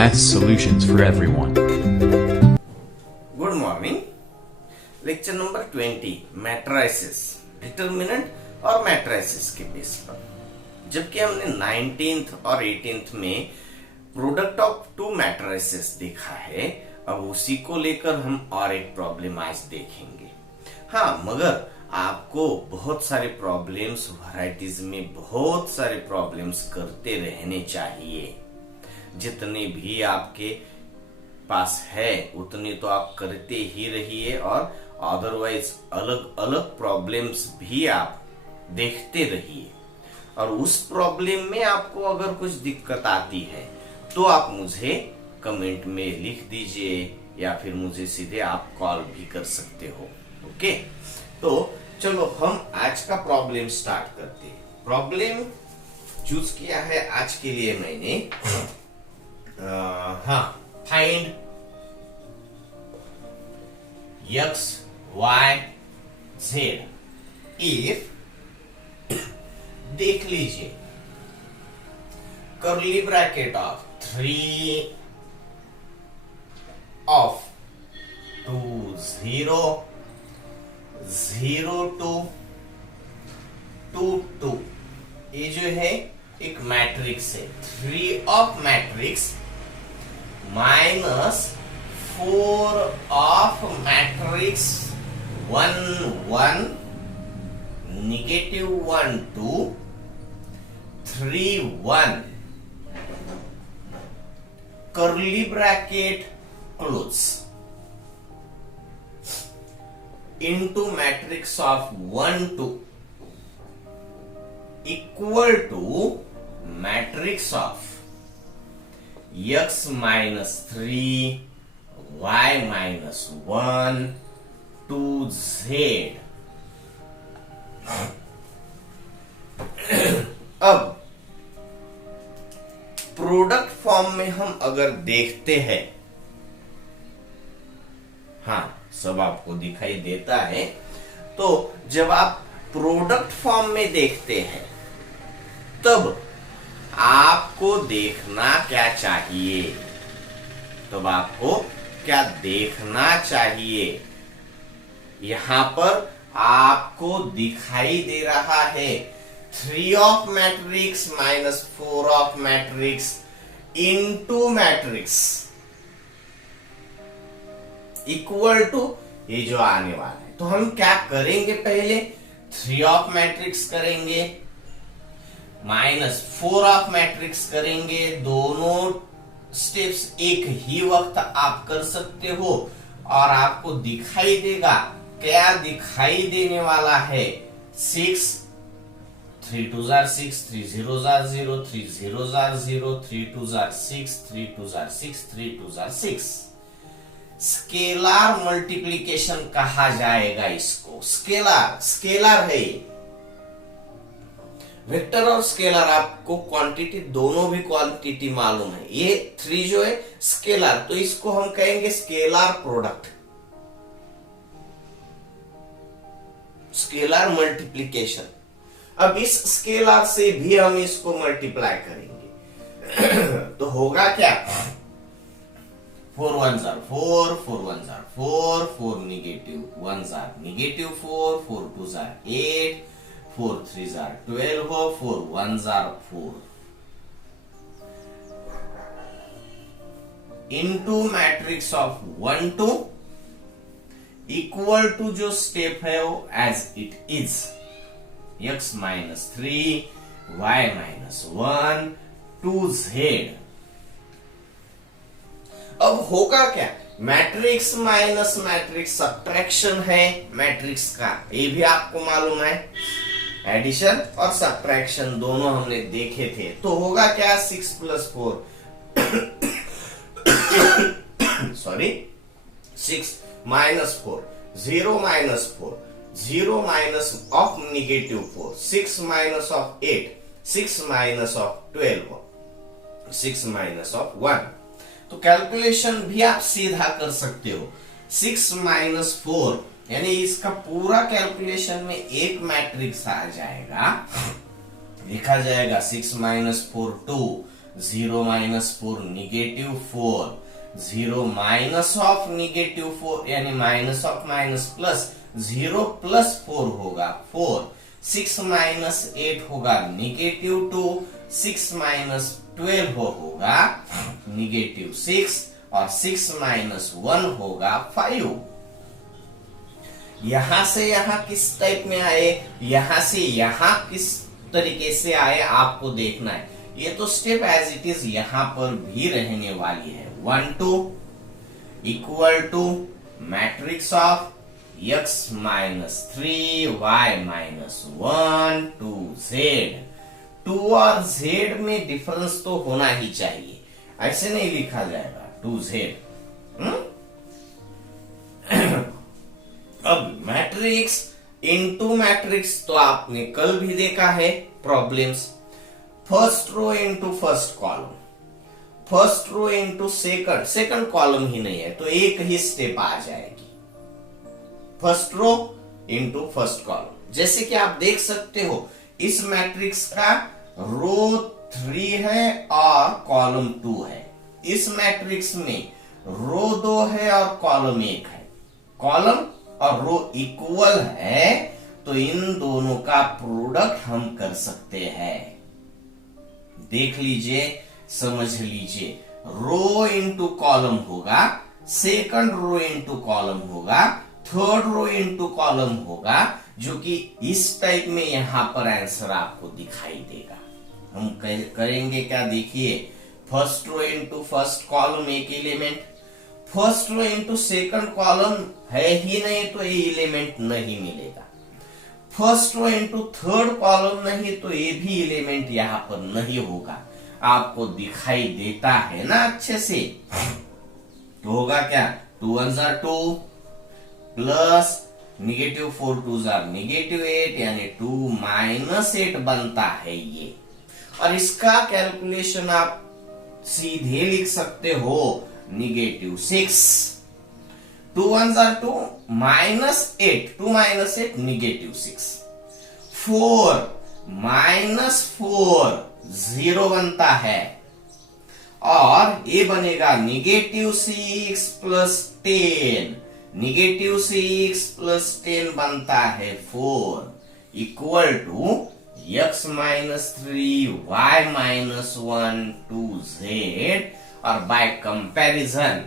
Math solutions for everyone. Good morning. Lecture number 20 matrices, determinant और matrices के base पर। जबकि हमने 19th और 18th में प्रोडक्ट ऑफ टू मैट्राइसिस देखा है, अब उसी को लेकर हम और एक प्रॉब्लम आज देखेंगे। हाँ, मगर आपको बहुत सारे प्रॉब्लम्स वैरायटीज में बहुत सारे प्रॉब्लम्स करते रहने चाहिए। जितने भी आपके पास है उतने तो आप करते ही रहिए, और अदरवाइज अलग अलग प्रॉब्लम्स भी आप देखते रहिए। और उस प्रॉब्लम में आपको अगर कुछ दिक्कत आती है तो आप मुझे कमेंट में लिख दीजिए, या फिर मुझे सीधे आप कॉल भी कर सकते हो। ओके, तो चलो हम आज का प्रॉब्लम स्टार्ट करते हैं। प्रॉब्लम चूज किया है आज के लिए मैंने find x, y, z if, देख लीजिए, कर्ली ब्रैकेट ऑफ 3 ऑफ 2 0 0 2 2 2, ये जो है एक मैट्रिक्स है। 3 of matrix minus 4 of matrix 1 1 negative 1 2 3 1 curly bracket close into matrix of 1 2 equal to matrix of x minus 3 y minus 1 2 z। अब product form में हम अगर देखते हैं, हाँ सब आपको दिखाई देता है, तो जब आप प्रोडक्ट फॉर्म में देखते हैं तब आपको देखना क्या चाहिए? तब आपको क्या देखना चाहिए? यहां पर आपको दिखाई दे रहा है 3 of matrix minus 4 of matrix into matrix equal to ये जो आने वाला है। तो हम क्या करेंगे? पहले 3 ऑफ मैट्रिक्स करेंगे, माइनस 4 ऑफ मैट्रिक्स करेंगे। दोनों स्टेप्स एक ही वक्त आप कर सकते हो और आपको दिखाई देगा, क्या दिखाई देने वाला है? 6 3 2 6 3 0 0 3 0 0 3 2 6 3 2 6 3 2 6। स्केलार मल्टीप्लिकेशन कहा जाएगा इसको। स्केलार है ये। वेक्टर और स्केलर आपको क्वांटिटी, दोनों भी क्वांटिटी मालूम है। ये 3 जो है स्केलर, तो इसको हम कहेंगे स्केलर प्रोडक्ट, स्केलर मल्टीप्लिकेशन। अब इस स्केलर से भी हम इसको मल्टीप्लाई करेंगे तो होगा क्या? 4 1 4 4 1 4 4 negative 1 negative 4 4 2 8 4 3 12 4 1 4 into matrix of 1 2 equal to जो स्टेप है वो as it is x minus 3 y minus 1 2 z। अब होगा क्या? मैट्रिक्स माइनस मैट्रिक्स सब्ट्रैक्शन है मैट्रिक्स का, ये भी आपको मालूम है। एडिशन और सब्ट्रैक्शन दोनों हमने देखे थे। तो होगा क्या? 6 plus 4 sorry 6 minus 4 0 minus 4 0 minus of negative 4 6 minus of 8 6 minus of 12 6 minus of 1। तो कैलकुलेशन भी आप सीधा कर सकते हो। 6 माइनस 4 यानी इसका पूरा कैलकुलेशन में एक मैट्रिक्स आ जाएगा, लिखा जाएगा 6 minus 4 2 0 minus 4 negative 4, 0 minus of negative 4 यानी minus of minus plus, 0 plus 4 होगा 4, 6 माइनस 8 होगा निगेटिव 2, 6 माइनस 12 होगा निगेटिव 6 और 6 माइनस 1 होगा 5। यहां से यहां किस टाइप में आए, यहां से यहां किस तरीके से आए आपको देखना है। ये तो स्टेप एज इट इज यहां पर भी रहने वाली है। 1 2 equal to matrix of x minus 3 y minus 1 2 z। 2 और z में डिफरेंस तो होना ही चाहिए, ऐसे नहीं लिखा जाएगा 2z। अब मैट्रिक्स इनटू मैट्रिक्स तो आपने कल भी देखा है problems. First row into first column, first row into second, second column ही नहीं है तो एक ही स्टेप आ जाएगी। First row into first column, जैसे कि आप देख सकते हो इस मैट्रिक्स का रो 3 है और कॉलम 2 है। इस मैट्रिक्स में रो 2 है और कॉलम 1 है। कॉलम और रो इक्वल है तो इन दोनों का प्रोडक्ट हम कर सकते हैं। देख लीजिए, समझ लीजिए, रो इनटू कॉलम होगा, सेकंड रो इनटू कॉलम होगा, थर्ड रो इनटू कॉलम होगा, जो कि इस टाइप में यहां पर आंसर आपको दिखाई देगा। हम करेंगे क्या, देखिए, first row into first column एक element, first row into second column है ही नहीं तो ये एलिमेंट नहीं मिलेगा, first row into third column नहीं तो ये भी एलिमेंट यहां पर नहीं होगा। आपको दिखाई देता है ना अच्छे से, तो होगा क्या, 2 1 2 प्लस निगेटिव 4 2 निगेटिव 8 यानी 2 माइनस 8 बनता है ये। और इसका कैलकुलेशन आप सीधे लिख सकते हो negative 6, 2 1 2 minus 8, 2 minus 8 negative 6, 4 minus 4 0 बनता है और ये बनेगा निगेटिव 6 प्लस 10, निगेटिव 6 प्लस 10 बनता है 4 equal to x minus 3 y minus 1 2 z। और बाय कंपैरिजन,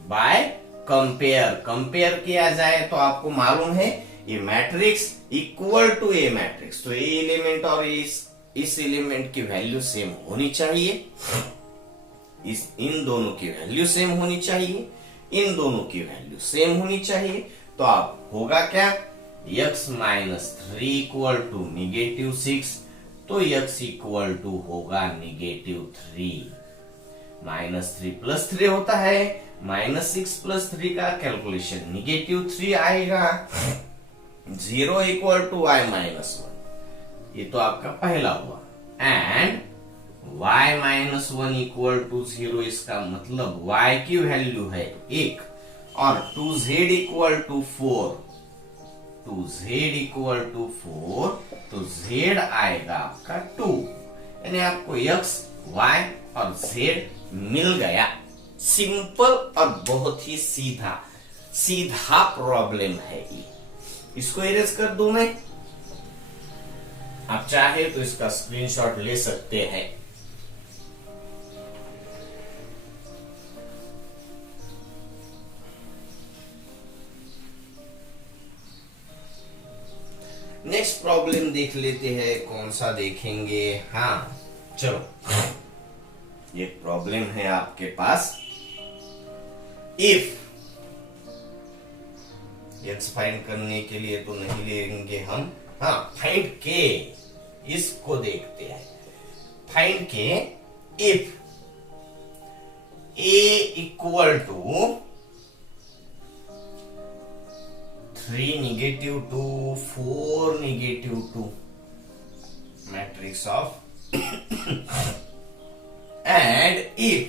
बाय कंपेयर किया जाए तो आपको मालूम है ये matrix equal to A matrix, तो ये एलिमेंट और इस एलिमेंट की वैल्यू सेम होनी चाहिए, इन दोनों की वैल्यू सेम होनी चाहिए, इन दोनों की वैल्यू सेम होनी चाहिए। तो आप होगा क्या, x minus 3 equal to negative 6, तो x इक्वल टू होगा निगेटिव 3। माइनस 3 प्लस 3 होता है, माइनस 6 प्लस 3 का कैलकुलेशन निगेटिव 3 आएगा। 0 इक्वल टू y माइनस 1, ये तो आपका पहला हुआ, and y minus 1 equal to 0, इसका मतलब y की वैल्यू है 1 और 2z equal to 4, 2z equal to 4, तो z आएगा आपका 2, यानी आपको x, y और z मिल गया। सिंपल और बहुत ही सीधा प्रॉब्लम है ये। इसको इरेज कर दूं मैं, आप चाहे तो इसका स्क्रीनशॉट ले सकते हैं। नेक्स्ट प्रॉब्लम देख लेते हैं, कौन सा देखेंगे, हाँ चलो, ये प्रॉब्लम है आपके पास, इफ एक्स फाइंड करने के लिए तो नहीं लेंगे हम, हाँ फाइंड के, इसको देखते हैं। Find K if A equal to 3 negative 2 4 negative 2 matrix of and if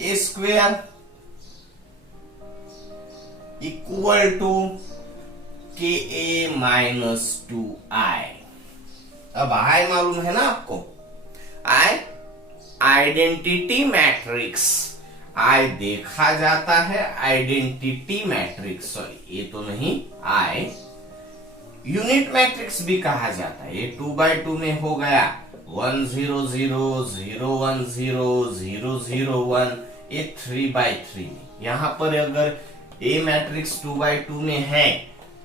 a square equal to के ए माइनस 2i। अब आई मालूम है ना आपको, आई आइडेंटिटी मैट्रिक्स, आई देखा जाता है आइडेंटिटी मैट्रिक्स, सॉरी ये तो नहीं, आई यूनिट मैट्रिक्स भी कहा जाता है। ये 2x2 में हो गया 1 0 0 0 1 0 0 0 1, ये 3x3 में। यहां पर अगर ए मैट्रिक्स 2x2 में है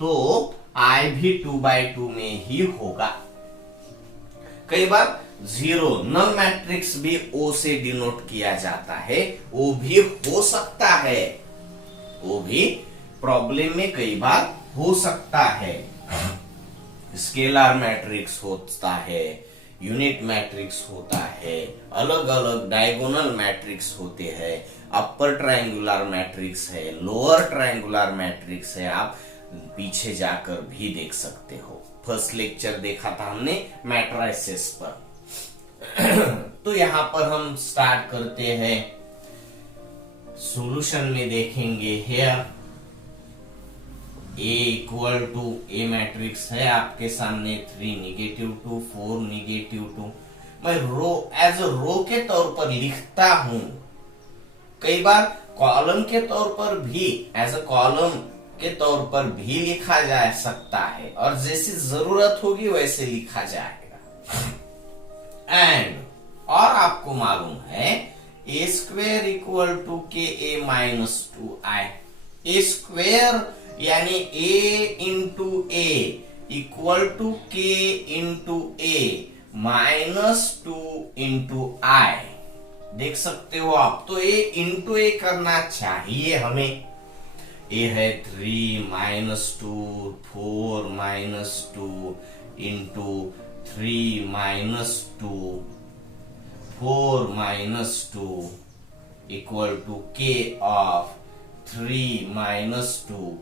तो आई भी 2x2 में ही होगा। कई बार जीरो नल मैट्रिक्स भी ओ से डिनोट किया जाता है, वो भी हो सकता है, वो भी प्रॉब्लम में कई बार हो सकता है। स्केलर मैट्रिक्स होता है, यूनिट मैट्रिक्स होता है, अलग अलग डायगोनल मैट्रिक्स होते हैं, अपर ट्रायंगुलर मैट्रिक्स है, लोअर ट्रायंगुलर मैट्रिक्स है, आप पीछे जाकर भी देख सकते हो। फर्स्ट लेक्चर देखा था हमने मैट्रिसेस पर। तो यहां पर हम स्टार्ट करते हैं, सॉल्यूशन में देखेंगे। Here A equal to, A matrix है आपके सामने, 3 -2 4 -2। मैं रो एज रो के तौर पर लिखता हूं, कई बार कॉलम के तौर पर भी, एज अ कॉलम के तौर पर भी लिखा जा सकता है, और जैसी जरूरत होगी वैसे लिखा जाएगा। एंड और आपको मालूम है ए square equal to K A minus 2i, A square यानी a into A equal to K into A minus 2 into I. देख सकते हो आप, तो a इंटू ए करना चाहिए हमें। a है 3 -2 4 -2 इंटू 3 -2 4 -2 इक्वल टू के ऑफ 3 -2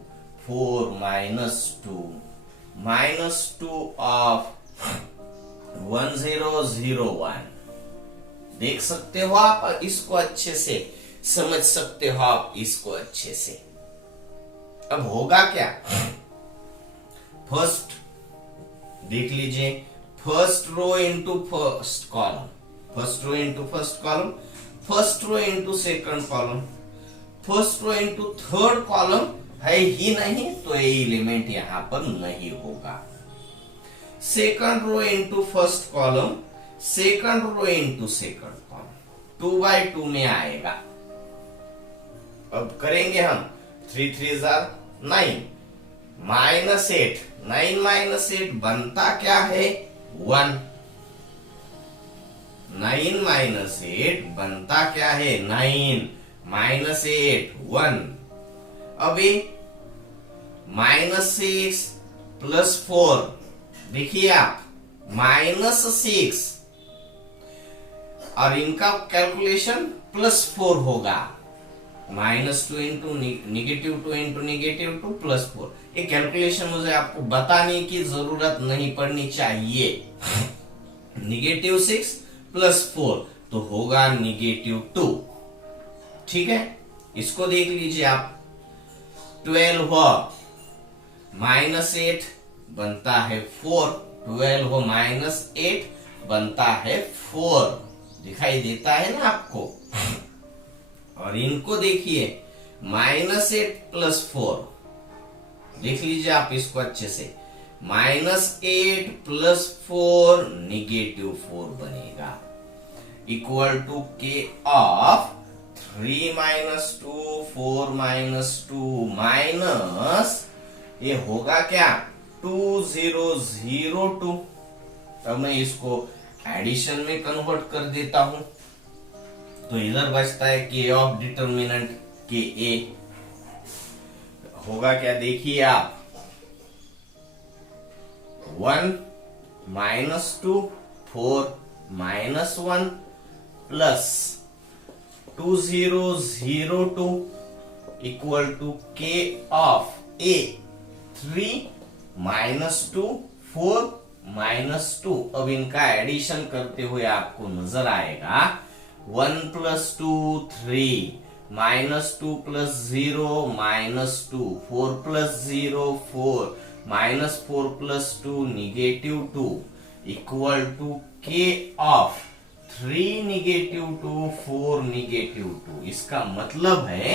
4 -2 ऑफ 1 0 0 1। देख सकते हो आप, इसको अच्छे से समझ सकते हो आप इसको अच्छे से। अब होगा क्या, फर्स्ट देख लीजिए, first row into first column, first row into first column, first row into second column, first row into third column है ही नहीं, तो ये एलिमेंट यहां पर नहीं होगा। Second row into first column, second row into second column, 2x2 में आएगा। अब करेंगे हम, 3 3 9 -8, 9 -8 बनता क्या है 1, 9 -8 बनता क्या है 9 -8 1। अभी -6 +4, देखिए आप -6, और इनका कैलकुलेशन +4 होगा, -2 इंटू -2 इंटू -2 +4। ये कैलकुलेशन मुझे आपको बताने की जरूरत नहीं पड़नी चाहिए। -6 +4 तो होगा -2, ठीक है। इसको देख लीजिए आप, 12 हो -8 बनता है 4, 12 हो -8 बनता है 4, दिखाई देता है ना आपको। और इनको देखिए, -8 +4, देख लीजिए आप इसको अच्छे से, -8 +4 -4 बनेगा, इक्वल टू के ऑफ 3 -2 4 -2 माइनस, ये होगा क्या 2 0 0 2। अब मैं इसको एडिशन में कन्वर्ट कर देता हूं, तो इधर बचता है के ऑफ डिटर्मिनेंट के ए, होगा क्या देखिए आप, 1 -2 4 -1 प्लस 2 0 0 2 इक्वल टू के ऑफ ए 3 -2 4 -2। अब इनका एडिशन करते हुए आपको नजर आएगा 1 + 2 3 -2 + 0 -2 4 + 0 4 -4 + 2 -2 इक्वल टू k ऑफ 3 -2 4 -2। इसका मतलब है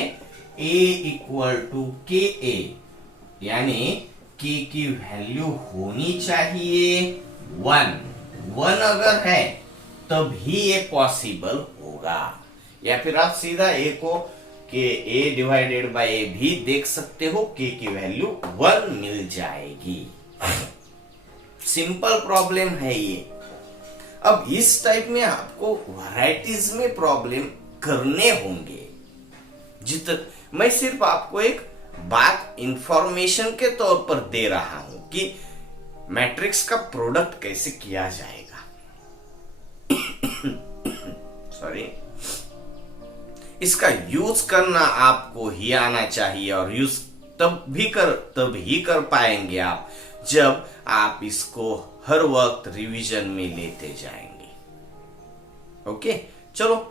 a इक्वल टू के ए, यानी k की वैल्यू होनी चाहिए 1 अगर है तभी ये पॉसिबल होगा। या फिर आप सीधा a को के a डिवाइडेड बाय a भी देख सकते हो, k की वैल्यू 1 मिल जाएगी। सिंपल प्रॉब्लम है ये। अब इस टाइप में आपको वैरायटीज में प्रॉब्लम करने होंगे। मैं सिर्फ आपको एक बात इंफॉर्मेशन के तौर पर दे रहा हूं कि मैट्रिक्स का प्रोडक्ट कैसे किया जाएगा। सॉरी, इसका यूज करना आपको ही आना चाहिए, और यूज तब ही कर पाएंगे आप जब आप इसको हर वक्त रिवीजन में लेते जाएंगे। ओके, चलो